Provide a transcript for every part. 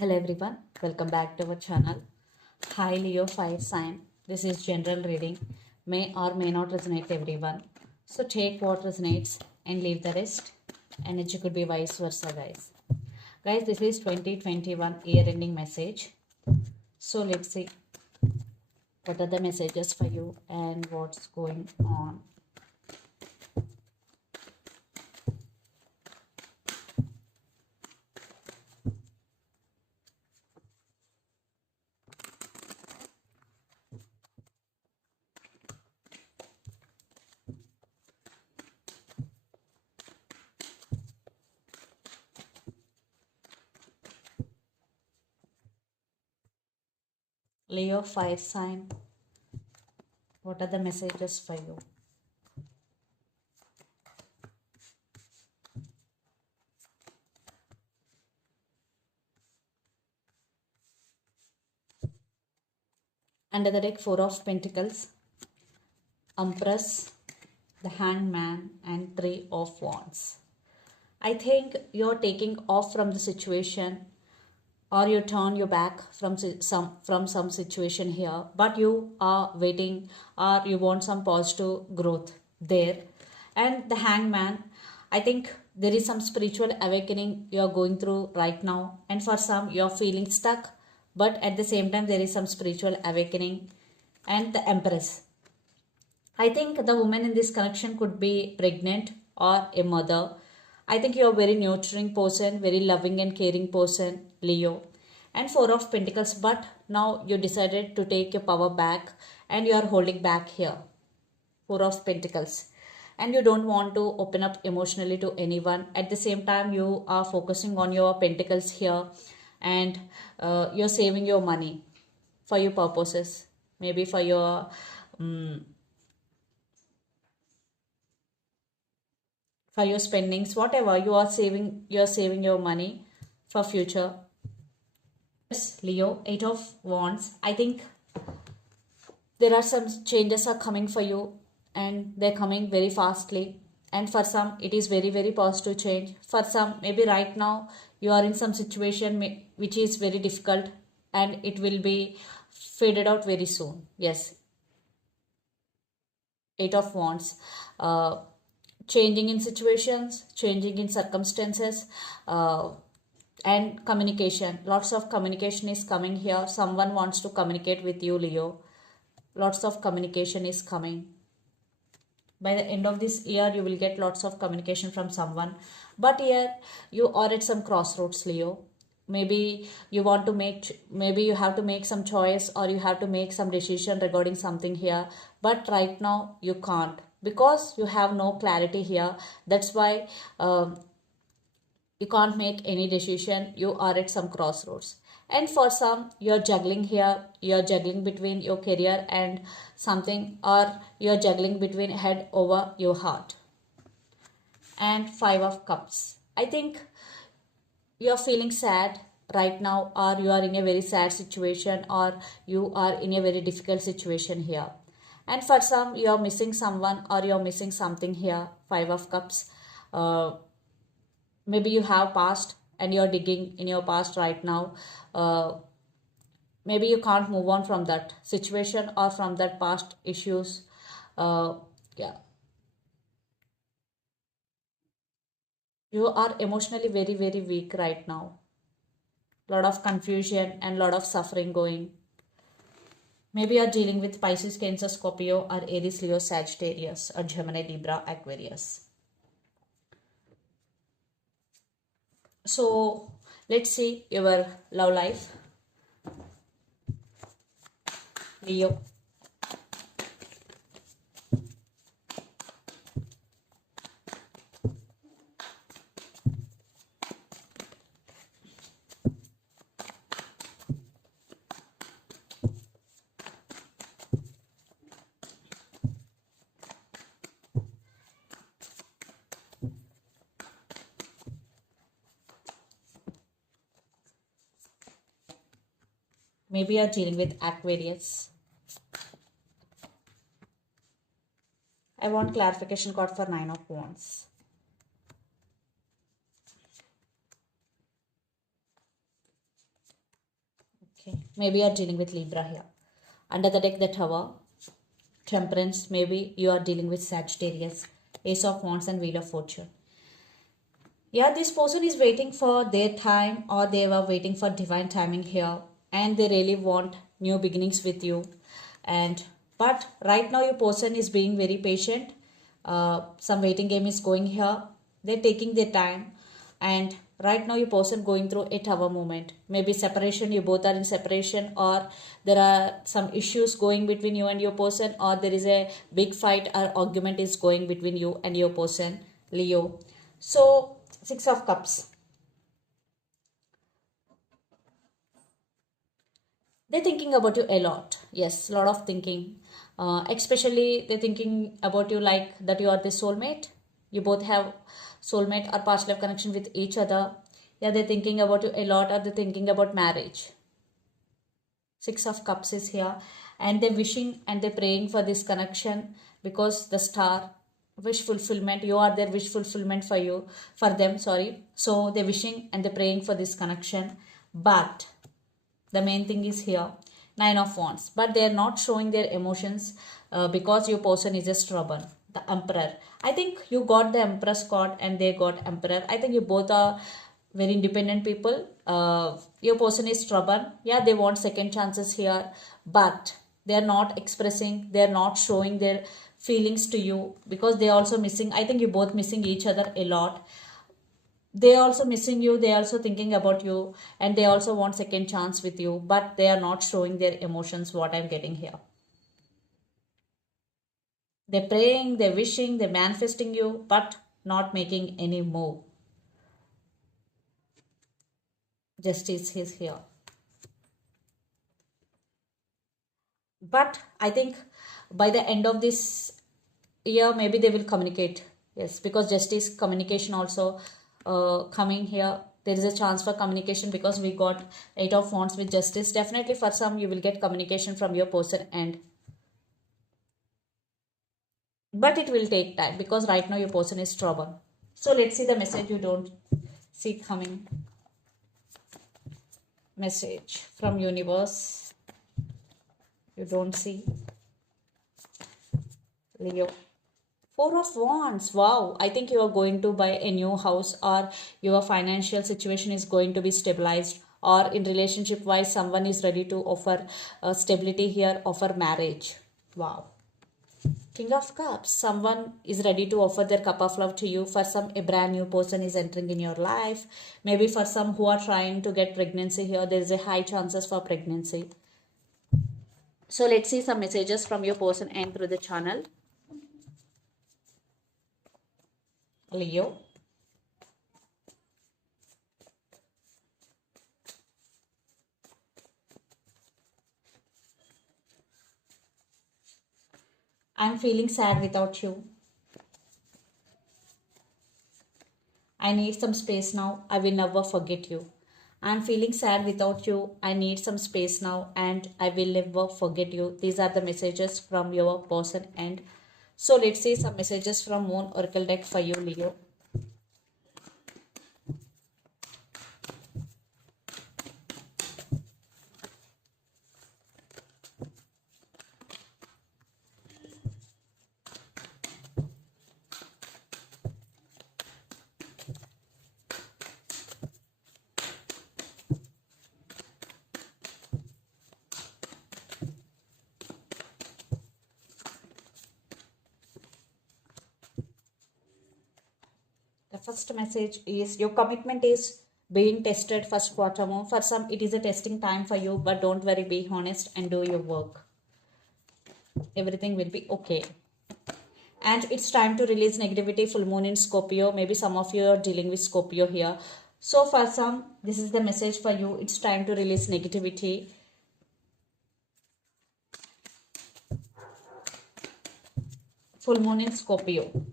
Hello everyone, welcome back to our channel. Hi Leo fire sign. This is general reading. May or may not resonate everyone. So take what resonates and leave the rest. Energy could be vice versa, guys. Guys, this is 2021 year ending message. So let's see what are the messages for you and what's going on. Leo fire sign. What are the messages for you? Under the deck, Four of Pentacles, Empress, the Hangman, and Three of Wands. I think you're taking off from the situation, or you turn your back from some situation here, but you are waiting, or you want some positive growth there. And the Hangman, I think there is some spiritual awakening you are going through right now, and for some you're feeling stuck, but at the same time there is some spiritual awakening. And the Empress, I think the woman in this connection could be pregnant or a mother. I think you're a very nurturing person, very loving and caring person, Leo. And Four of Pentacles, but now you decided to take your power back and you are holding back here. Four of Pentacles. And you don't want to open up emotionally to anyone. At the same time, you are focusing on your pentacles here, and you're saving your money for your purposes. Maybe for your spendings, whatever you are saving, your money for future. Yes, Leo, Eight of Wands. I think there are some changes are coming for you, and they're coming very fastly. And for some, it is very, very positive change. For some, maybe right now you are in some situation which is very difficult, and it will be faded out very soon. Yes, Eight of Wands. Changing in situations, changing in circumstances, and communication. Lots of communication is coming here. Someone wants to communicate with you, Leo. Lots of communication is coming. By the end of this year, you will get lots of communication from someone. But here, you are at some crossroads, Leo. Maybe you want to maybe you have to make some choice, or you have to make some decision regarding something here. But right now, you can't, because you have no clarity here. That's why you can't make any decision. You are at some crossroads. And for some, you're juggling here. You're juggling between your career and something, or you're juggling between head over your heart. And Five of Cups. I think you're feeling sad right now, or you are in a very sad situation, or you are in a very difficult situation here. And for some, you're missing someone, or you're missing something here. Five of Cups. Maybe you have past and you're digging in your past right now. Maybe you can't move on from that situation or from that past issues. Yeah, you are emotionally very, very weak right now. Lot of confusion and lot of suffering going. Maybe you're dealing with Pisces, Cancer, Scorpio, or Aries, Leo, Sagittarius, or Gemini, Libra, Aquarius. So let's see your love life, Leo. Maybe you're dealing with Aquarius. I want clarification card for Nine of Wands. Okay, maybe you are dealing with Libra here. Under the deck, the Tower, Temperance, maybe you are dealing with Sagittarius, Ace of Wands and Wheel of Fortune. Yeah, this person is waiting for their time, or they were waiting for divine timing here, and they really want new beginnings with you. And but right now your person is being very patient. Some waiting game is going here. They're taking their time, and right now your person going through a tower moment. Maybe separation, you both are in separation, or there are some issues going between you and your person, or there is a big fight or argument is going between you and your person, Leo. So Six of Cups. They're thinking about you a lot. Yes, a lot of thinking. Especially they're thinking about you like that you are the soulmate. You both have soulmate or past life connection with each other. Yeah, they're thinking about you a lot, or they're thinking about marriage. Six of Cups is here, and they're wishing and they're praying for this connection, because the star, wish fulfillment, you are their wish fulfillment for you, for them, sorry. So they're wishing and they're praying for this connection, but the main thing is here, Nine of Wands, but they are not showing their emotions, because your person is a stubborn. The Emperor, I think you got the Empress card and they got Emperor. I think you both are very independent people. Your person is stubborn. Yeah, they want second chances here, but they are not expressing, they are not showing their feelings to you, because they are also missing. I think you both missing each other a lot. They are also missing you, they are also thinking about you, and they also want second chance with you, but they are not showing their emotions, what I'm getting here. They're praying, they're wishing, they're manifesting you, but not making any move. Justice is here. But I think by the end of this year, maybe they will communicate. Yes, because justice, communication also coming here. There is a chance for communication, because we got Eight of Wands with Justice. Definitely for some you will get communication from your person end. But it will take time, because right now your person is trouble. So let's see the message you don't see coming. Message from universe you don't see. Leo. Four of Wands. Wow. I think you are going to buy a new house, or your financial situation is going to be stabilized, or in relationship wise someone is ready to offer stability here, offer marriage. Wow. King of Cups. Someone is ready to offer their cup of love to you. For some, a brand new person is entering in your life. Maybe for some who are trying to get pregnancy here, there is a high chances for pregnancy. So let's see some messages from your person and through the channel. Leo. I'm feeling sad without you. I need some space now. I will never forget you. I'm feeling sad without you. I need some space now, and I will never forget you. These are the messages from your person. And so let's see some messages from Moon Oracle deck for you, Leo. The first message is your commitment is being tested first quarter more. For some, it is a testing time for you, but don't worry, be honest and do your work. Everything will be okay. And it's time to release negativity. Full moon in Scorpio. Maybe some of you are dealing with Scorpio here. So for some, this is the message for you. It's time to release negativity. Full moon in Scorpio.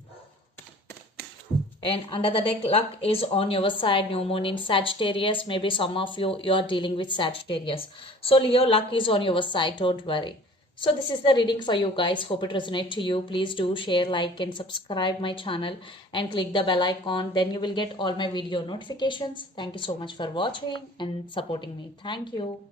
And under the deck, luck is on your side. New moon in Sagittarius. Maybe some of you are dealing with Sagittarius. So Leo, luck is on your side. Don't worry. So this is the reading for you guys. Hope it resonates to you. Please do share, like and subscribe my channel and click the bell icon. Then you will get all my video notifications. Thank you so much for watching and supporting me. Thank you.